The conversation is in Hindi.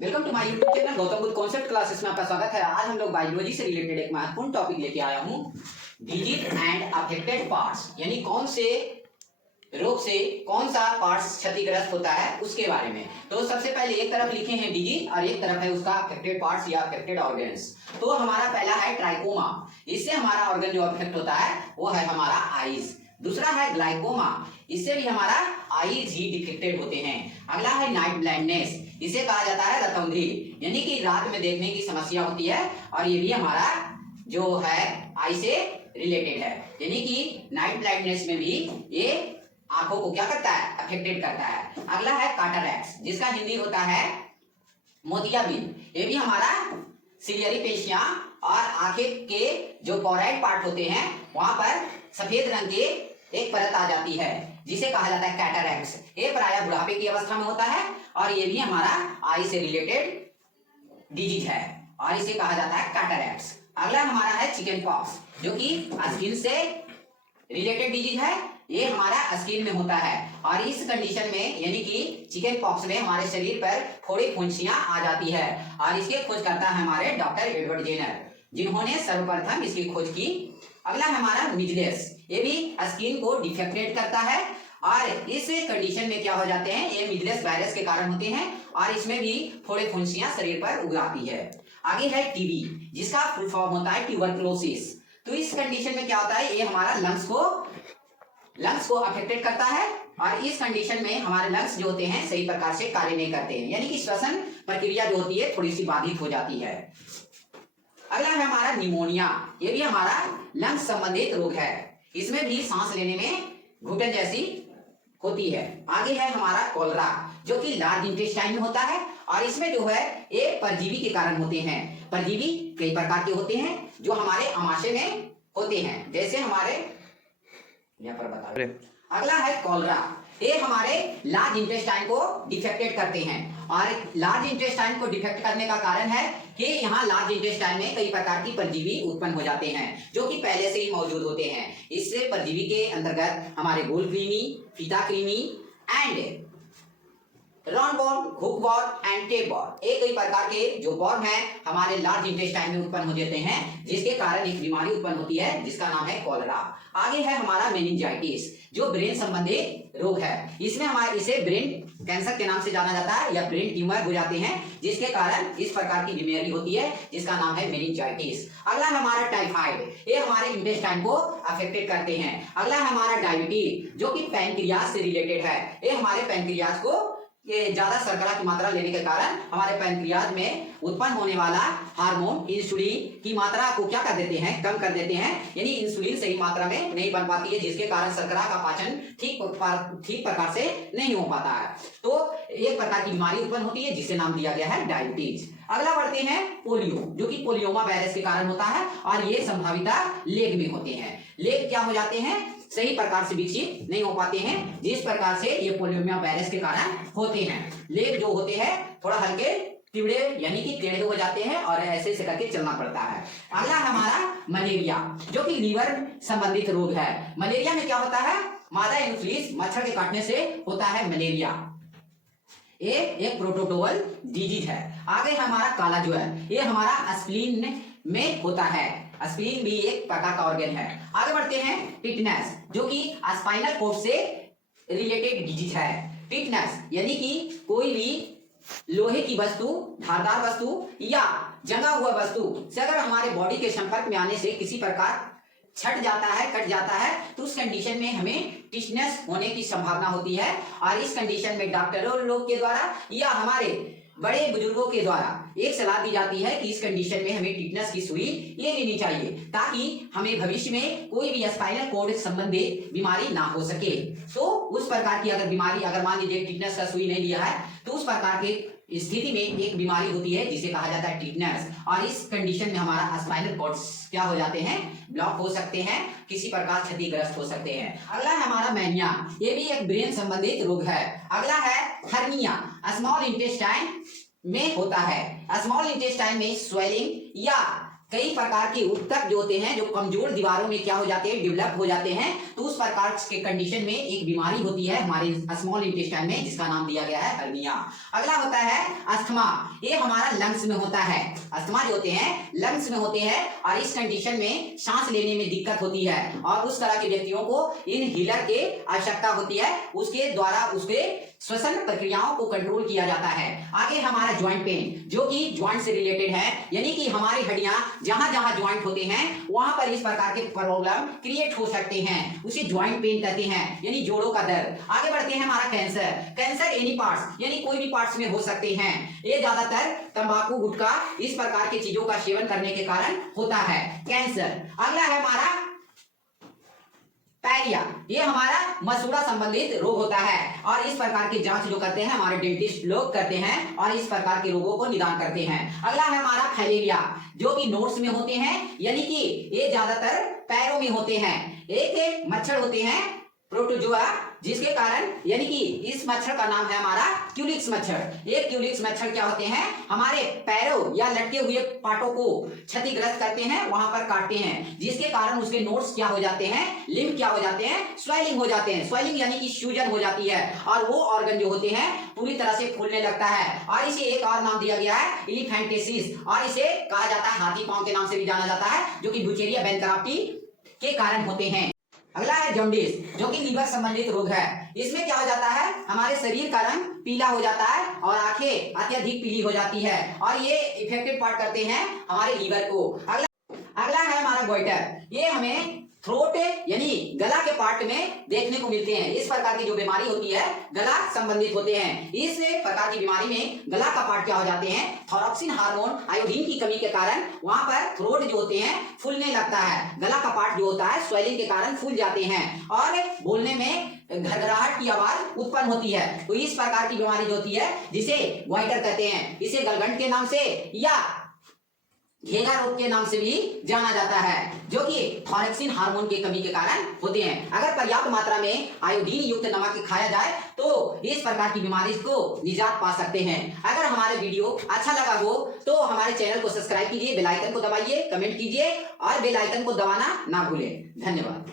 Welcome to my YouTube channel Gautam Buddha concept classes में आपका स्वागत है। आज हम लोग बायोलॉजी से रिलेटेड एक महत्वपूर्ण टॉपिक लेके आया हूं, डिजीज एंड अफेक्टेड पार्ट्स, यानी कौन से रोग से कौन सा पार्ट्स क्षतिग्रस्त होता है उसके बारे में। तो सबसे पहले एक तरफ लिखे हैं डिजीज और एक तरफ है उसका अफेक्टेड पार्ट्स या अफेक्टेड ऑर्गन्स। तो हमारा पहला है ट्राइकोमा, इससे हमारा ऑर्गन जो अफेक्ट होता है वो है हमारा आईज। दूसरा है ग्लाइकोमा, इससे भी हमारा आईज ही डिफेक्टेड होते हैं। अगला है नाइट ब्लाइंडनेस, इसे कहा जाता है रतौंधी, यानी कि रात में देखने की समस्या होती है और ये भी हमारा जो है आई से रिलेटेड है, यानी कि नाइट ब्लाइंडनेस में भी ये आंखों को क्या करता है, अफेक्टेड करता है। अगला है कैटरैक्ट्स, जिसका हिंदी होता है मोतियाबिंद। ये भी हमारा सिलियरी पेशियां और आंखें के जो कोराइड पार्ट होते हैं वहां पर सफेद रंग के एक परत आ जाती है जिसे कहा जाता है कैटरैक्ट्स। ये प्रायः बुढ़ापे की अवस्था में होता है और ये भी हमारा आई से रिलेटेड डिजीज है और इसे कहा जाता है कैटरैक्ट्स। अगला हमारा है चिकन पॉक्स, जो कि स्किन से रिलेटेड डिजीज है। ये हमारा स्किन में होता है और इस कंडीशन में यानी कि चिकन पॉक्स में हमारे शरीर पर फोड़ी फुंसियां आ जाती है और इसकी खोज करता है हमारे डॉक्टर एडवर्ड जेनर, जिन्होंने सर्वप्रथम इसकी खोज की। अगला हमारा मिजलेस, ये भी स्किन को डिफेक्टेड करता है और इस कंडीशन में क्या हो जाते हैं, ये मिजलेस वायरस के कारण होते हैं और इसमें भी फोड़े फुंसियां शरीर पर उग आती है। आगे है टीबी, जिसका फुल फॉर्म होता है ट्यूबरकुलोसिस। तो इस कंडीशन में क्या होता है, ये हमारा लंग्स को अफेक्टेड करता है और इस कंडीशन में हमारे लंग्स जो होते हैं सही प्रकार से कार्य नहीं करते हैं, यानी कि श्वसन प्रक्रिया जो होती है थोड़ी सी बाधित हो जाती है। अगला है हमारा निमोनिया, ये भी हमारा लंग्स संबंधित रोग है। इसमें भी सांस लेने में घुटन जैसी होती है। आगे है हमारा कोलरा, जो कि लार्ज इंटेस्टाइन में होता है और इसमें जो है ये परजीवी के कारण होते हैं। परजीवी कई प्रकार के होते हैं जो हमारे आमाशय में होते हैं, जैसे हमारे यहाँ पर बता रहे। अगला है कोलरा, ये हमारे लार्ज इंटेस्टाइन को डिफेक्टेड करते हैं और लार्ज इंटेस्टाइन को डिफेक्ट करने का कारण है कि यहाँ लार्ज इंटेस्टाइन में कई प्रकार की परजीवी उत्पन्न हो जाते हैं जो कि पहले से ही मौजूद होते हैं। इससे परजीवी के अंतर्गत हमारे गोल कृमि, फीता कृमि and round worm, hook worm and tape worm, एक कई प्रकार के जो बॉर्म है हमारे लार्ज इंटेस्टाइन में उत्पन्न हो जाते हैं, जिसके कारण एक बीमारी उत्पन्न होती है जिसका नाम है कोलरा। आगे है हमारा मेनिंजाइटिस, जो ब्रेन संबंधित रोग है। इसमें हमारे इसे ब्रेन कैंसर के नाम से जाना जाता है या ब्रेन ट्यूमर हो जाते हैं, जिसके कारण इस प्रकार की बीमारी होती है जिसका नाम है मेनिंजाइटिस। अगला हमारा टाइफाइड, ये हमारे इंटेस्टाइन को अफेक्टेड करते हैं। अगला हमारा डायबिटीज, जो कि पैनक्रियाज से रिलेटेड है। ये हमारे पैनक्रियाज को ज्यादा शर्करा की मात्रा लेने के कारण हमारे पैनक्रियाज में उत्पन्न होने वाला हार्मोन इंसुलिन की मात्रा को क्या कर देते हैं, कम कर देते हैं, यानी इंसुलिन सही मात्रा में नहीं बन पाती है, जिसके कारण शर्करा का पाचन ठीक प्रकार से नहीं हो पाता है। तो एक प्रकार की बीमारी उत्पन्न होती है जिसे नाम दिया गया है डायबिटीज। अगला बढ़ते हैं पोलियो, जो कि पोलियोमा वायरस के कारण होता है और ये संभाविता लेग में होते हैं। लेग क्या हो जाते हैं, सही प्रकार से विकसित नहीं हो पाते हैं, जिस प्रकार से ये पोलियोमा वायरस के कारण होते हैं। लेग जो होते हैं थोड़ा हल्के टिबड़े यानी कि टेढ़े हो जाते हैं और ऐसे से करके चलना पड़ता है। अगला हमारा मलेरिया, जो कि लीवर संबंधित रोग है। मलेरिया में क्या होता है, मादा एनोफिलिस मच्छर के काटने से होता है मलेरिया। ये एक प्रोटोजोअल डिजीज है। आगे हमारा काला ज्वर, ये हमारा स्प्लीन में होता है। स्प्लीन भी एक प्रकार का ऑर्गन है। आगे बढ़ते हैं टिटनेस, जो कि स्पाइनल कॉर्ड से रिलेटेड डिजीज है। टिटनेस यानी कि कोई भी लोहे की वस्तु, धारदार वस्तु या जंगा हुआ वस्तु से अगर हमारे बॉडी के संपर्क में आने से किसी प्रकार छट जाता है, कट जाता है, तो उस कंडीशन में हमें टिटनेस होने की संभावना होती है और इस कंडीशन में डॉक्टरों लोग के द्वारा या हमारे बड़े बुजुर्गों के द्वारा एक सलाह दी जाती है कि इस कंडीशन में हमें टिटनेस की सुई ले लेनी चाहिए ताकि हमें भविष्य में कोई भी स्पाइनल कॉर्ड संबंधित बीमारी ना हो सके। तो उस प्रकार की अगर बीमारी, अगर मान लीजिए टिटनेस का सुई नहीं लिया है, तो उस प्रकार के स्थिति में एक बीमारी होती है जिसे कहा जाता है टिटनेस और इस कंडीशन में हमारा स्पाइनल कॉर्ड क्या हो जाते हैं, ब्लॉक हो सकते हैं, किसी प्रकार क्षतिग्रस्त हो सकते हैं। अगला है हमारा मैनिया, ये भी एक ब्रेन संबंधित रोग है। अगला है हर्निया, स्मॉल इंटेस्टाइन में होता है। स्मॉल इंटेस्टाइन में स्वेलिंग या कई प्रकार के ऊतक जो होते हैं, जो कमजोर दीवारों में क्या हो जाते हैं, डेवलप हो जाते हैं, तो उस प्रकार के कंडीशन में एक बीमारी होती है हमारे स्मॉल इंटेस्टाइन में, जिसका नाम दिया गया है हर्निया। अगला होता है अस्थमा। ये हमारा लंग्स में होता है। अस्थमा जो होते हैं लंग्स में होते हैं और इस कंडीशन में सांस लेने में दिक्कत होती है और उस तरह के व्यक्तियों को इनहेलर की आवश्यकता होती है, उसके द्वारा उसके श्वसन प्रक्रियाओं को कंट्रोल किया जाता है। आगे हमारा ज्वाइंट पेन, जो कि ज्वाइंट से रिलेटेड है, यानी कि हमारी हड्डियां जहां जहां ज्वाइंट होते हैं वहां पर इस प्रकार के प्रॉब्लम क्रिएट हो सकते हैं, उसे ज्वाइंट पेन कहते हैं, यानी जोड़ों का दर्द। आगे बढ़ते हैं हमारा कैंसर। कैंसर एनी पार्ट्स, यानी कोई भी पार्ट्स में हो सकते हैं। ये ज्यादातर तंबाकू, गुटखा, इस प्रकार की चीजों का सेवन करने के कारण होता है कैंसर। अगला है हमारा पैरिया। ये हमारा मसूड़ा संबंधित रोग होता है और इस प्रकार की जांच जो करते हैं हमारे डेंटिस्ट लोग करते हैं और इस प्रकार के रोगों को निदान करते हैं। अगला है हमारा फाइलेरिया, जो कि नोट्स में होते हैं, यानी कि ये ज्यादातर पैरों में होते हैं। एक मच्छर होते हैं प्रोटोजोआ, जिसके कारण, यानी कि इस मच्छर का नाम है हमारा क्यूलिक्स मच्छर। ये क्यूलिक्स मच्छर क्या होते हैं, हमारे पैरों या लटके हुए पार्टों को क्षतिग्रस्त करते हैं, वहां पर काटते हैं, जिसके कारण उसके नोट्स क्या हो जाते हैं, लिम्फ क्या हो जाते हैं, स्वेलिंग हो जाते हैं। स्वेलिंग यानी कि सूजन हो जाती है और वो ऑर्गन जो होते हैं पूरी तरह से फूलने लगता है और इसे एक और नाम दिया गया है इलिफेंटेसिस, और इसे कहा जाता है हाथी पांव के नाम से भी जाना जाता है, जो कि बुचेरिया बैंकराप्टी के कारण होते हैं। अगला है जॉन्डिस, जो कि लीवर संबंधित रोग है। इसमें क्या हो जाता है, हमारे शरीर का रंग पीला हो जाता है और आंखें अत्यधिक पीली हो जाती है और ये इफेक्टेड पार्ट करते हैं हमारे लीवर को। अगला है हमारा गोइटर। ये हमें थ्रोट यानी गला के पार्ट में देखने को मिलते हैं। इस प्रकार की जो बीमारी होती है गला संबंधित होते हैं। इस प्रकार की बीमारी में गला का पार्ट क्या हो जाते हैं, थायरोक्सिन हार्मोन आयोडीन की कमी के कारण वहां पर थ्रोट जो होते हैं फूलने लगता है। गला का पार्ट जो होता है स्वेलिंग के कारण फूल जाते हैं और बोलने में घरघराहट की आवाज उत्पन्न होती है। तो इस प्रकार की बीमारी जो होती है, जिसे गोइटर कहते हैं, इसे गलगंड के नाम से या घेंगा रोग के नाम से भी जाना जाता है, जो कि थायरोक्सिन हार्मोन की कमी के कारण होते हैं। अगर पर्याप्त मात्रा में आयोडीन युक्त नमक खाया जाए तो इस प्रकार की बीमारी को निजात पा सकते हैं। अगर हमारे वीडियो अच्छा लगा हो तो हमारे चैनल को सब्सक्राइब कीजिए, बेल आइकन को दबाइए, कमेंट कीजिए और बेल आइकन को दबाना ना भूलें। धन्यवाद।